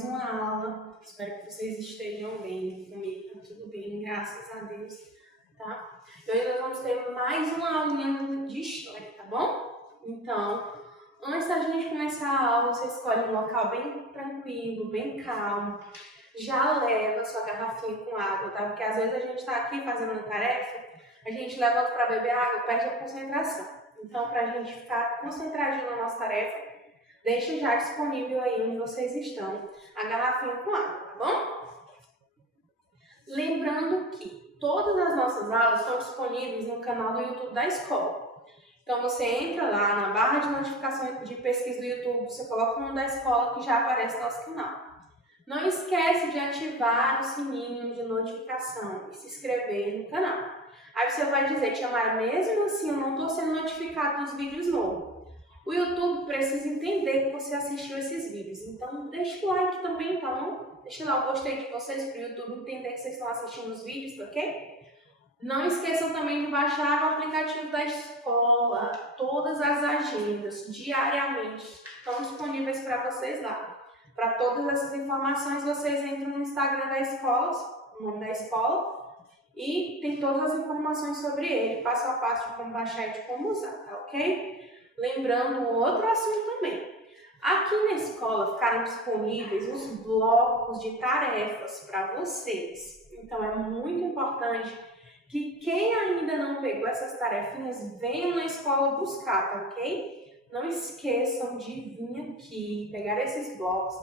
mais uma aula. Espero que vocês estejam bem comigo, tá tudo bem, graças a Deus, tá? E hoje nós vamos ter mais uma aulinha de história, tá bom? Então, antes da gente começar a aula, você escolhe um local bem tranquilo, bem calmo. Já leva sua garrafinha com água, tá? Porque às vezes a gente tá aqui fazendo uma tarefa, a gente levanta para beber água, perde a concentração. Então, para a gente ficar concentradinho na nossa tarefa, deixa já disponível aí onde vocês estão a garrafinha com água, tá bom? Lembrando que todas as nossas aulas estão disponíveis no canal do YouTube da escola. Então você entra lá na barra de notificação de pesquisa do YouTube, você coloca o nome da escola que já aparece no nosso canal. Não esquece de ativar o sininho de notificação e se inscrever no canal. Aí você vai dizer, Tia Mara, mesmo assim eu não estou sendo notificado dos vídeos novos. O YouTube precisa entender que você assistiu esses vídeos, então deixa o like também, tá bom? Deixa lá o gostei de vocês para o YouTube entender que vocês estão assistindo os vídeos, ok? Não esqueçam também de baixar o aplicativo da escola. Todas as agendas, diariamente, estão disponíveis para vocês lá. Para todas essas informações, vocês entram no Instagram da escola, o nome da escola, e tem todas as informações sobre ele, passo a passo de como baixar e de como usar, tá ok? Lembrando outro assunto também. Aqui na escola ficaram disponíveis os blocos de tarefas para vocês. Então é muito importante que quem ainda não pegou essas tarefinhas, venha na escola buscar, tá ok? Não esqueçam de vir aqui, pegar esses blocos,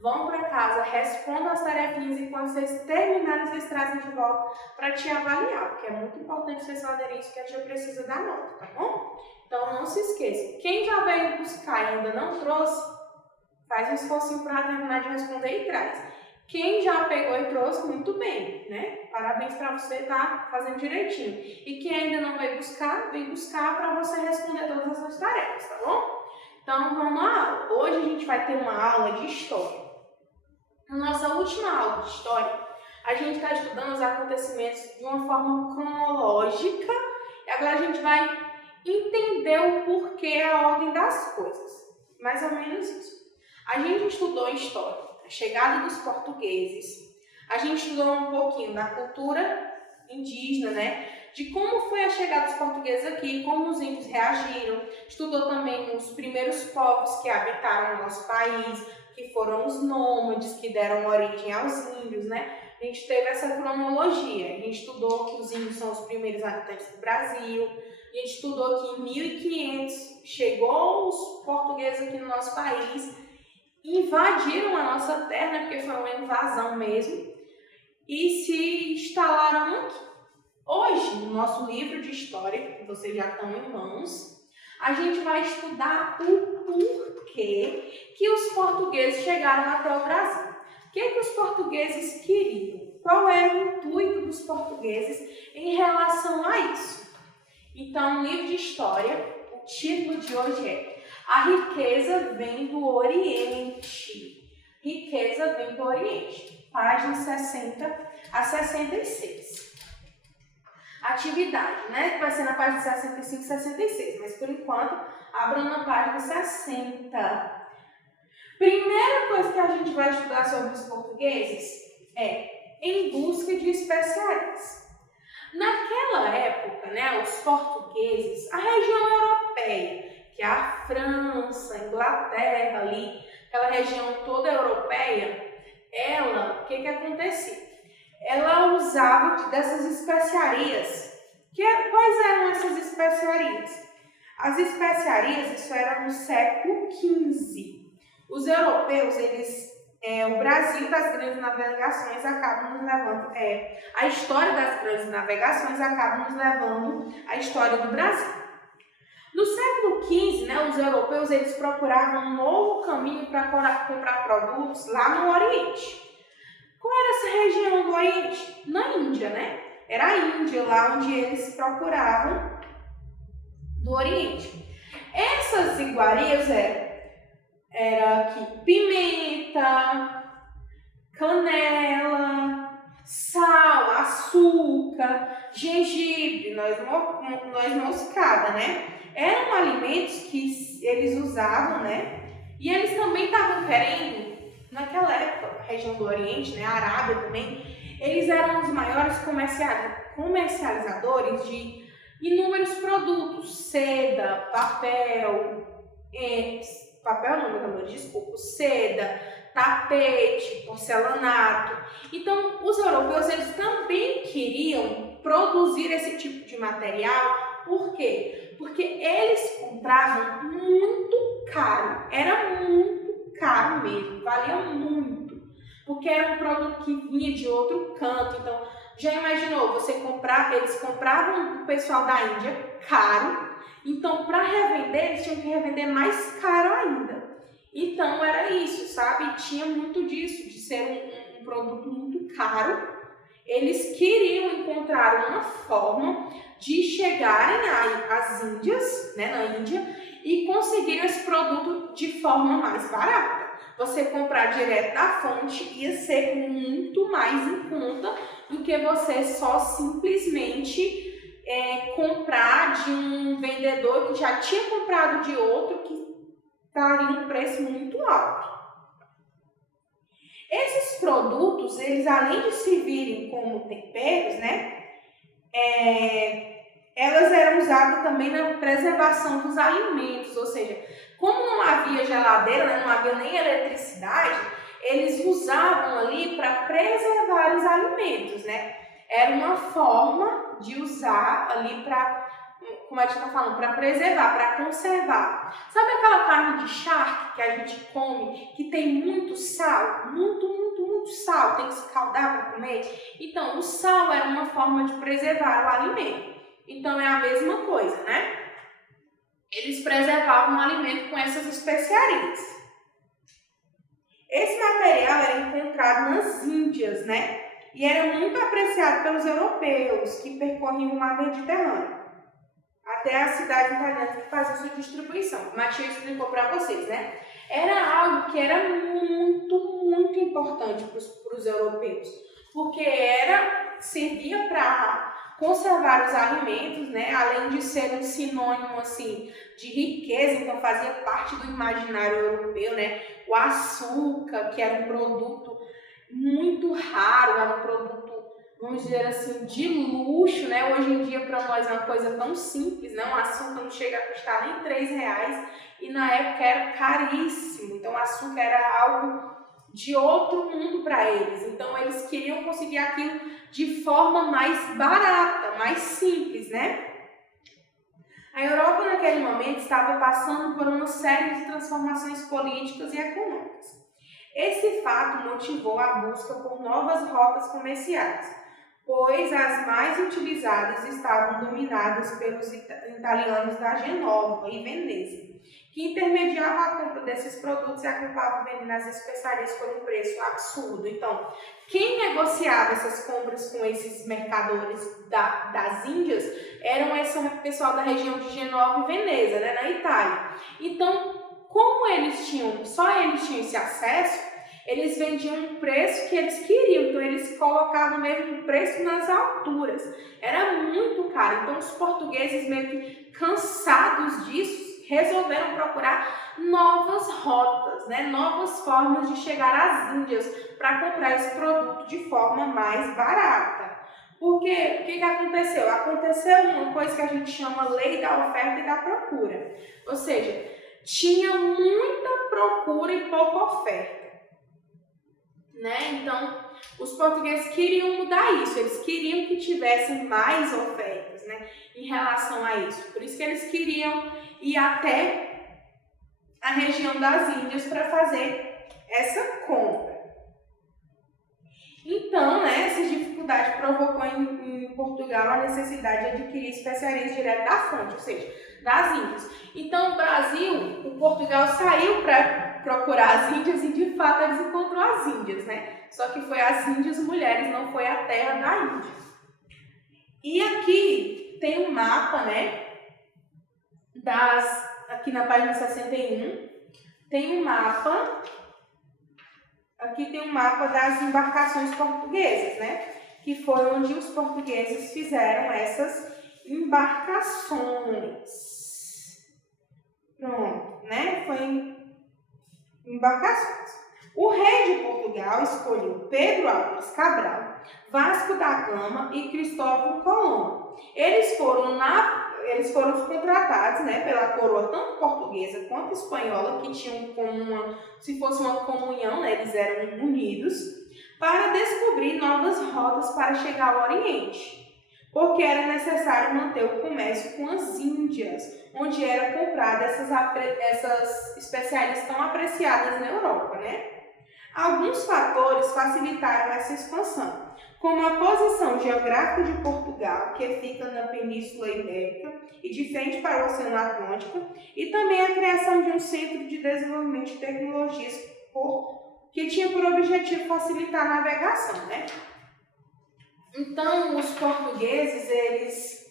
vão para casa, respondam as tarefinhas e quando vocês terminarem, vocês trazem de volta para te avaliar, porque é muito importante vocês fazerem isso, que a tia precisa dar nota, tá bom? Então não se esqueçam, quem já veio buscar e ainda não trouxe, faz um esforcinho para terminar de responder e traz. Quem já pegou e trouxe, muito bem, né? Parabéns para você estar fazendo direitinho. E quem ainda não veio buscar, vem buscar para você responder todas as suas tarefas, tá bom? Então vamos lá. Hoje a gente vai ter uma aula de história. Na nossa última aula de história, a gente está estudando os acontecimentos de uma forma cronológica e agora a gente vai entender o porquê, a ordem das coisas. Mais ou menos isso. A gente estudou história, a chegada dos portugueses, a gente estudou um pouquinho da cultura indígena, né? De como foi a chegada dos portugueses aqui, como os índios reagiram, estudou também os primeiros povos que habitaram o nosso país, que foram os nômades, que deram origem aos índios, né? A gente teve essa cronologia, a gente estudou que os índios são os primeiros habitantes do Brasil, a gente estudou que em 1500 chegou os portugueses aqui no nosso país, invadiram a nossa terra, né, porque foi uma invasão mesmo, e se instalaram aqui. Hoje, no nosso livro de história, que vocês já estão em mãos, a gente vai estudar o porquê que os portugueses chegaram até o Brasil. O que os portugueses queriam? Qual era o intuito dos portugueses em relação a isso? Então, no livro de história, o título de hoje é A Riqueza Vem do Oriente. Riqueza vem do Oriente. Páginas 60 a 66. Atividade, né? Que vai ser na página 65 e 66. Mas, por enquanto, abram na página 60. Primeira coisa que a gente vai estudar sobre os portugueses é Em Busca de Especiarias. Naquela época, né, os portugueses, a região europeia, que é a França, a Inglaterra ali, aquela região toda europeia, ela, o que acontecia? Ela usava dessas especiarias. Quais eram essas especiarias? As especiarias, isso era no século XV. Os europeus, o Brasil das grandes navegações acabam nos levando, a história das grandes navegações acaba nos levando à história do Brasil. No século XV, né, os europeus eles procuravam um novo caminho para comprar produtos lá no Oriente. Qual era essa região do Oriente? Na Índia, né? Era a Índia, lá onde eles procuravam do Oriente. Essas iguarias era aqui pimenta, canela, sal, açúcar, gengibre, noz moscada, né? Eram alimentos que eles usavam, né? E eles também estavam querendo naquela época, a região do Oriente, né, a Arábia também, eles eram os maiores comercializadores de inúmeros produtos, seda, papel, papel não, meu amor, desculpa, seda, tapete, porcelanato. Então, os europeus, eles também queriam produzir esse tipo de material. Por quê? Porque eles compravam muito caro, era muito caro mesmo, valia muito, porque era um produto que vinha de outro canto. Então, já imaginou você comprar, eles compravam do pessoal da Índia caro, então para revender eles tinham que revender mais caro ainda. Então era isso, sabe? Tinha muito disso, de ser um produto muito caro. Eles queriam encontrar uma forma de chegarem às Índias, né, na Índia, e conseguir esse produto de forma mais barata. Você comprar direto da fonte ia ser muito mais em conta do que você só simplesmente comprar de um vendedor que já tinha comprado de outro, que estaria um preço muito alto. Esses produtos, eles além de servirem como temperos, né, elas eram usadas também na preservação dos alimentos, ou seja, como não havia geladeira, né, não havia nem eletricidade, eles usavam ali para preservar os alimentos, né? Era uma forma de usar ali para, como a gente está falando, para preservar, para conservar. Sabe aquela carne de charque que a gente come, que tem muito sal, muito sal, tem que se escaldar para comer? Então, o sal era uma forma de preservar o alimento. Então, é a mesma coisa, né? Eles preservavam o alimento com essas especiarias. Esse material era encontrado nas Índias, né? E era muito apreciado pelos europeus que percorriam o mar Mediterrâneo, até as cidades italianas que faziam sua distribuição. O Matias explicou para vocês, né? Era algo que era muito importante para os europeus, porque servia para conservar os alimentos, né? Além de ser um sinônimo assim de riqueza, então fazia parte do imaginário europeu, né? O açúcar, que era um produto muito raro, era um produto, vamos dizer assim, de luxo, né? Hoje em dia para nós é uma coisa tão simples, né? Um açúcar não chega a custar nem R$3 e na época era caríssimo. Então o açúcar era algo de outro mundo para eles. Então eles queriam conseguir aquilo de forma mais barata, mais simples, né? A Europa naquele momento estava passando por uma série de transformações políticas e econômicas. Esse fato motivou a busca por novas rotas comerciais, pois as mais utilizadas estavam dominadas pelos italianos da Genova e Veneza, que intermediavam a compra desses produtos e acabavam vendendo as especiarias por um preço absurdo. Então, quem negociava essas compras com esses mercadores das Índias eram esse pessoal da região de Genova e Veneza, né, na Itália. Então, como só eles tinham esse acesso, eles vendiam um preço que eles queriam, então eles colocavam mesmo o preço nas alturas. Era muito caro, então os portugueses meio que cansados disso, resolveram procurar novas rotas, né? Novas formas de chegar às Índias para comprar esse produto de forma mais barata. Porque o que aconteceu? Aconteceu uma coisa que a gente chama lei da oferta e da procura. Ou seja, tinha muita procura e pouca oferta, né? Então, os portugueses queriam mudar isso, eles queriam que tivessem mais ofertas, né, em relação a isso. Por isso que eles queriam ir até a região das Índias para fazer essa compra. Então, né, essa dificuldade provocou em Portugal a necessidade de adquirir especiarias direto da fonte, ou seja, das Índias. Então, o Portugal saiu para procurar as Índias e, de fato, eles encontrou as Índias, né? Só que foi as Índias mulheres, não foi a terra da Índia. E aqui tem um mapa, né? Aqui na página 61, tem um mapa. Aqui tem um mapa das embarcações portuguesas, né? Que foi onde os portugueses fizeram essas embarcações. Pronto, né? Foi embarcações. O rei de Portugal escolheu Pedro Álvares Cabral, Vasco da Gama e Cristóvão Colombo. Eles foram contratados, né, pela coroa tanto portuguesa quanto espanhola, que tinham como se fosse uma comunhão, né, eles eram unidos, para descobrir novas rotas para chegar ao Oriente, porque era necessário manter o comércio com as Índias, onde era comprada essas especiarias tão apreciadas na Europa, né? Alguns fatores facilitaram essa expansão, como a posição geográfica de Portugal, que fica na Península Ibérica e de frente para o Oceano Atlântico, e também a criação de um centro de desenvolvimento de tecnologias que tinha por objetivo facilitar a navegação, né? Então, os portugueses, eles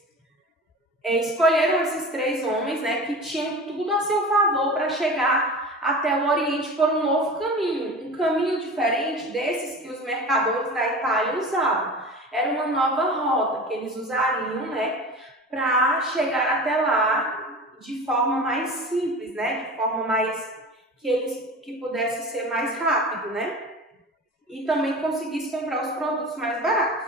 escolheram esses 3 homens, né, que tinham tudo a seu favor para chegar até o Oriente por um novo caminho, um caminho diferente desses que os mercadores da Itália usavam. Era uma nova rota que eles usariam, né, para chegar até lá de forma mais simples, né, de forma mais que pudesse ser mais rápido, né, e também conseguisse comprar os produtos mais baratos.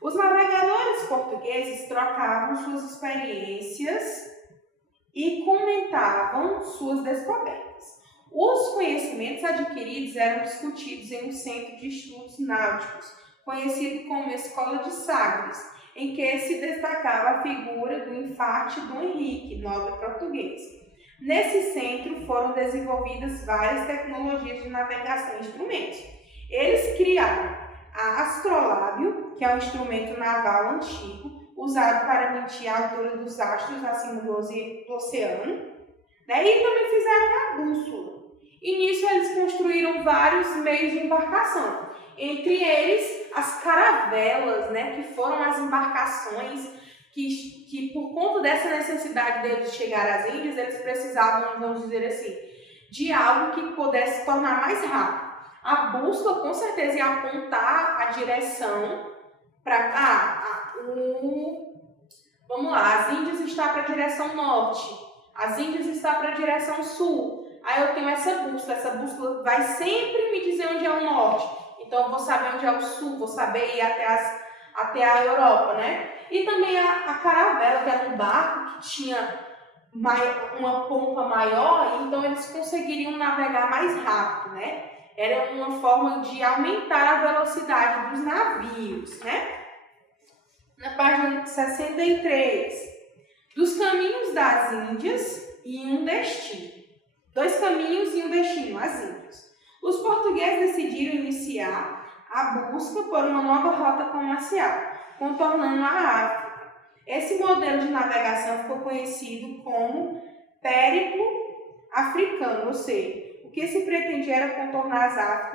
Os navegadores portugueses trocavam suas experiências e comentavam suas descobertas. Os conhecimentos adquiridos eram discutidos em um centro de estudos náuticos, conhecido como Escola de Sagres, em que se destacava a figura do infante Dom Henrique, nobre português. Nesse centro foram desenvolvidas várias tecnologias de navegação e instrumentos. Eles criaram a astrolábio, que é um instrumento naval antigo, usado para medir a altura dos astros acima do oceano, né? E também fizeram a bússola. E nisso eles construíram vários meios de embarcação, entre eles as caravelas, né? Que foram as embarcações que por conta dessa necessidade deles chegar às Índias, eles precisavam, vamos dizer assim, de algo que pudesse tornar mais rápido. A bússola com certeza ia apontar a direção para vamos lá, as Índias está para a direção norte, as Índias está para a direção sul. Aí eu tenho essa bússola vai sempre me dizer onde é o norte. Então eu vou saber onde é o sul, vou saber ir até a Europa, né? E também a caravela, que era um barco que tinha uma pompa maior, então eles conseguiriam navegar mais rápido, né? Era uma forma de aumentar a velocidade dos navios, né? Na página 63, dos caminhos das Índias e um destino. 2 caminhos e um destino, as Índias. Os portugueses decidiram iniciar a busca por uma nova rota comercial, contornando a África. Esse modelo de navegação ficou conhecido como périplo africano, ou seja, o que se pretendia era contornar a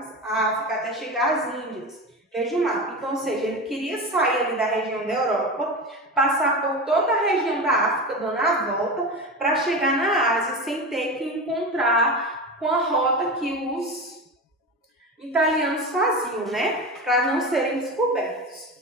África até chegar às Índias. Veja o mapa. Então, ou seja, ele queria sair ali da região da Europa, passar por toda a região da África, dando a volta, para chegar na Ásia, sem ter que encontrar com a rota que os italianos faziam, né? Para não serem descobertos.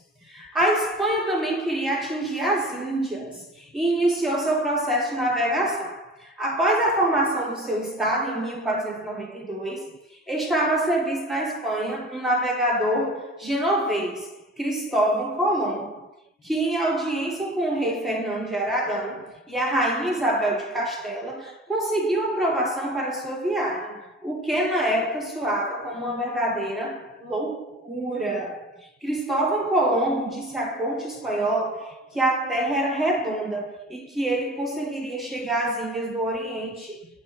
A Espanha também queria atingir as Índias e iniciou seu processo de navegação. Após a formação do seu estado, em 1492, estava a serviço na Espanha um navegador genovês, Cristóvão Colombo, que, em audiência com o rei Fernando de Aragão e a rainha Isabel de Castela, conseguiu aprovação para sua viagem, o que na época soava como uma verdadeira loucura. Cristóvão Colombo disse à corte espanhola que a terra era redonda e que ele conseguiria chegar às Índias do Oriente,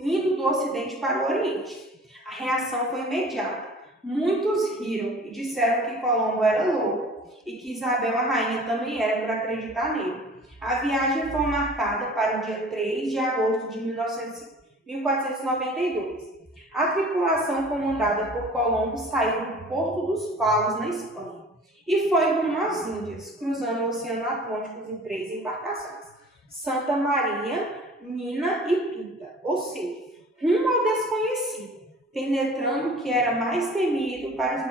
indo do Ocidente para o Oriente. A reação foi imediata. Muitos riram e disseram que Colombo era louco e que Isabel, a rainha, também era por acreditar nele. A viagem foi marcada para o dia 3 de agosto de 1492. A tripulação comandada por Colombo saiu do Porto dos Paus, na Espanha, e foi rumo às Índias, cruzando o Oceano Atlântico em 3 embarcações: Santa Maria, Nina e Pinta, ou seja, rumo ao desconhecido, penetrando o que era mais temido para os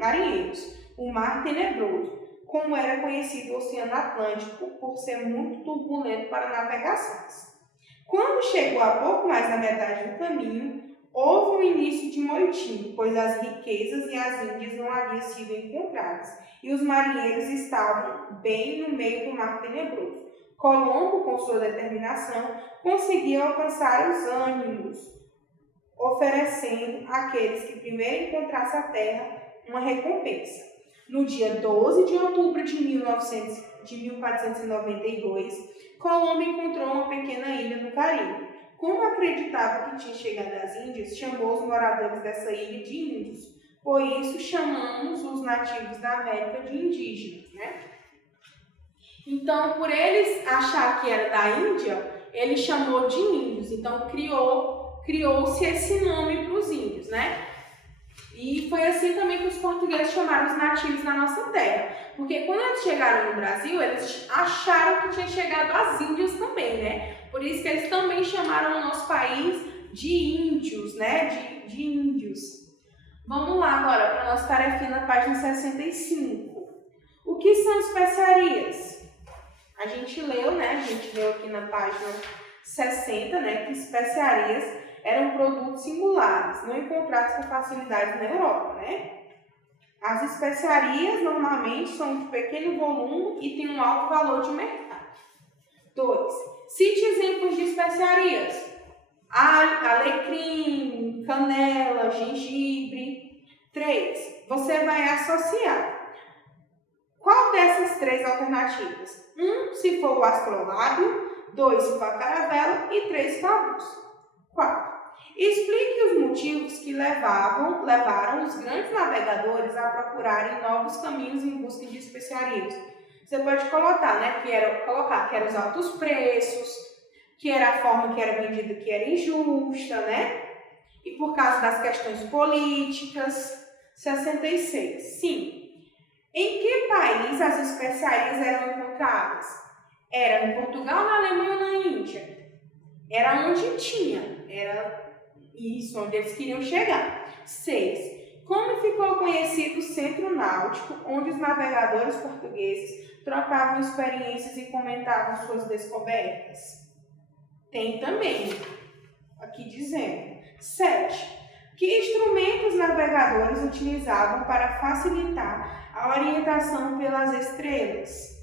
marinheiros, o Mar Tenebroso, como era conhecido o Oceano Atlântico por ser muito turbulento para navegações. Quando chegou a pouco mais da metade do caminho, Houve um início de moitim, pois as riquezas e as Índias não haviam sido encontradas, e os marinheiros estavam bem no meio do mar tenebroso. Colombo, com sua determinação, conseguiu alcançar os ânimos, oferecendo àqueles que primeiro encontrassem a terra uma recompensa. No dia 12 de outubro de 1492, Colombo encontrou uma pequena ilha no Caribe. Como acreditava que tinha chegado às Índias, chamou os moradores dessa ilha de índios. Por isso, chamamos os nativos da América de indígenas, né? Então, por eles achar que era da Índia, ele chamou de índios. Então, criou-se esse nome para os índios, né? E foi assim também que os portugueses chamaram os nativos da nossa terra. Porque quando eles chegaram no Brasil, eles acharam que tinha chegado as Índias também, né? Por isso que eles também chamaram o nosso país de índios, né? De índios. Vamos lá agora para a nossa tarefinha na página 65. O que são especiarias? A gente leu, né? A gente leu aqui na página 60, né? Que especiarias eram produtos singulares, não encontrados com facilidade na Europa, né? As especiarias normalmente são de pequeno volume e têm um alto valor de mercado. 2. Cite exemplos de especiarias. Alecrim, canela, gengibre. 3. Você vai associar. Qual dessas 3 alternativas? 1, se for o astrolábio. 2, se for a caravela. E 3, se for a bússola. 4. Explique os motivos que levaram os grandes navegadores a procurarem novos caminhos em busca de especiarias. Você pode colocar, né, que eram os altos preços, que era a forma que era vendida que era injusta, né? E por causa das questões políticas. 66. Sim. Em que país as especiarias eram encontradas? Era em Portugal, na Alemanha ou na Índia? Era onde tinha. Era isso, onde eles queriam chegar. 6. Como ficou conhecido o centro náutico, onde os navegadores portugueses trocavam experiências e comentavam suas descobertas? Tem também, aqui dizendo. 7. Que instrumentos os navegadores utilizavam para facilitar a orientação pelas estrelas?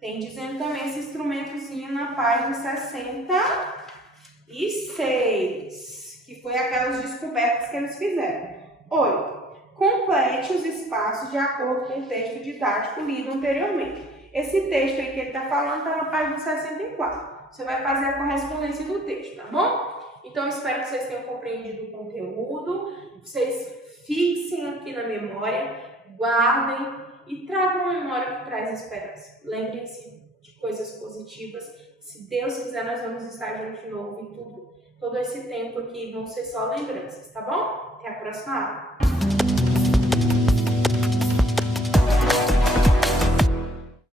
Tem dizendo também esse instrumentozinho na página 66, que foi aquelas descobertas que eles fizeram. 8. Complete os espaços de acordo com o texto didático lido anteriormente. Esse texto aí que ele está falando está na página 64. Você vai fazer a correspondência do texto, tá bom? Então, eu espero que vocês tenham compreendido o conteúdo, vocês fixem aqui na memória, guardem e tragam uma memória que traz esperança. Lembrem-se de coisas positivas. Se Deus quiser, nós vamos estar juntos de novo e todo esse tempo aqui vão ser só lembranças, tá bom? Até a próxima aula.